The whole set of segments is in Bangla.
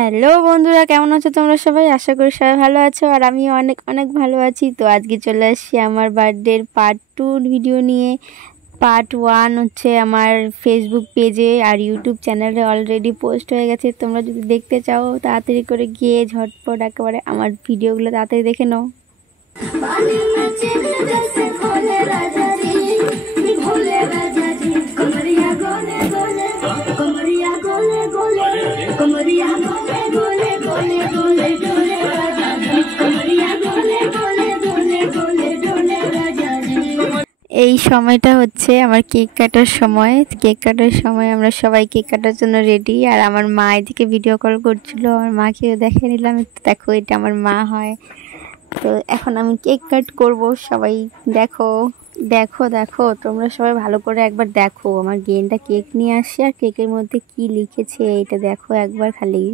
হ্যালো বন্ধুরা, কেমন আছো তোমরা সবাই? আশা করি সবাই ভালো আছো আর আমি অনেক অনেক ভালো আছি। তো আজকে চলে আসছি আমার বার্থডের পার্ট 2 ভিডিও নিয়ে। পার্ট 1 হচ্ছে আমার ফেসবুক পেজে আর ইউটিউব চ্যানেলে অলরেডি পোস্ট হয়ে গেছে। তোমরা যদি দেখতে চাও তাড়াতাড়ি করে গিয়ে ঝটপট একেবারে আমার ভিডিওগুলো তাড়াতাড়ি দেখে নাও। এই সময়টা হচ্ছে আমার কেক কাটার সময়। কেক কাটার সময় আমরা সবাই কেক কাটার জন্য রেডি। আর আমার মা এদিকে ভিডিও কল করছিল, আমার মাকেও দেখে নিলাম। দেখো, এটা আমার মা হয়। তো এখন আমি কেক কাট করব। সবাই দেখো দেখো দেখো, তোমরা সবাই ভালো করে একবার দেখো। আমার গেনটা কেক নিয়ে আসছে আর কেকের মধ্যে কি লিখেছে এটা দেখো একবার খালি।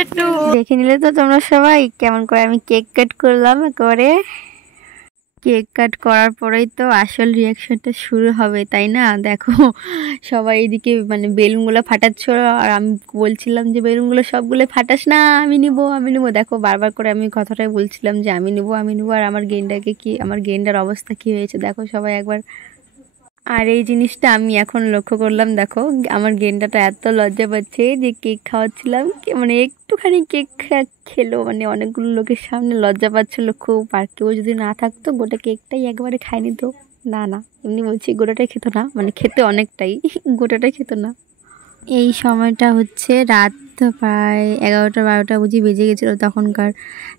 একটু দেখে নিলে তো তোমরা সবাই কেমন করে আমি কেক কাট করলাম। একেবারে কেক কাট করার পরেই তো আসল রিয়াকশনটা শুরু হবে, তাই না? দেখো সবাই এদিকে মানে বেলুনগুলো ফাটাচ্ছ আর আমি বলছিলাম যে বেলুনগুলো সবগুলো ফাটাস না, আমি নিব আমি নিব। দেখো বারবার করে আমি কথাটাই বলছিলাম যে আমি নিব আমি নিব। আর আমার গেন্ডার অবস্থা কি হয়েছে দেখো সবাই একবার। আর এই জিনিসটা আমি এখন লক্ষ্য করলাম। দেখো আমার গেন্ডাটা এত লজ্জা পাচ্ছে যে কেক খাওয়াচ্ছিলাম, মানে একটুখানি কেক খেলো, মানে অনেকগুলো লোকের সামনে লজ্জা পাচ্ছিল খুব। আর কেউ যদি না থাকতো গোটা কেকটাই একবারে খাই নিত। না না, এমনি বলছি, গোটাটাই খেত না, মানে খেতে অনেকটাই, গোটাটাই খেত না। এই সময়টা হচ্ছে রাত প্রায় 11টা-12টা বুঝি বেজে গেছিলো তখনকার।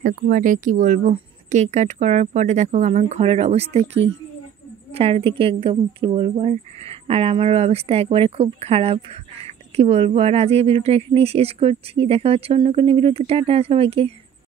একবারে কি বলবো, কেক কাট করার পরে দেখো আমার ঘরের অবস্থা কি, চারিদিকে একদম কি বলবো। আর আমার অবস্থা একবারে খুব খারাপ, কি বলবো। আর আজকে ভিডিওটা এখানেই শেষ করছি। দেখা হচ্ছে অন্য কোনো ভিডিওতে। টাটা সবাইকে।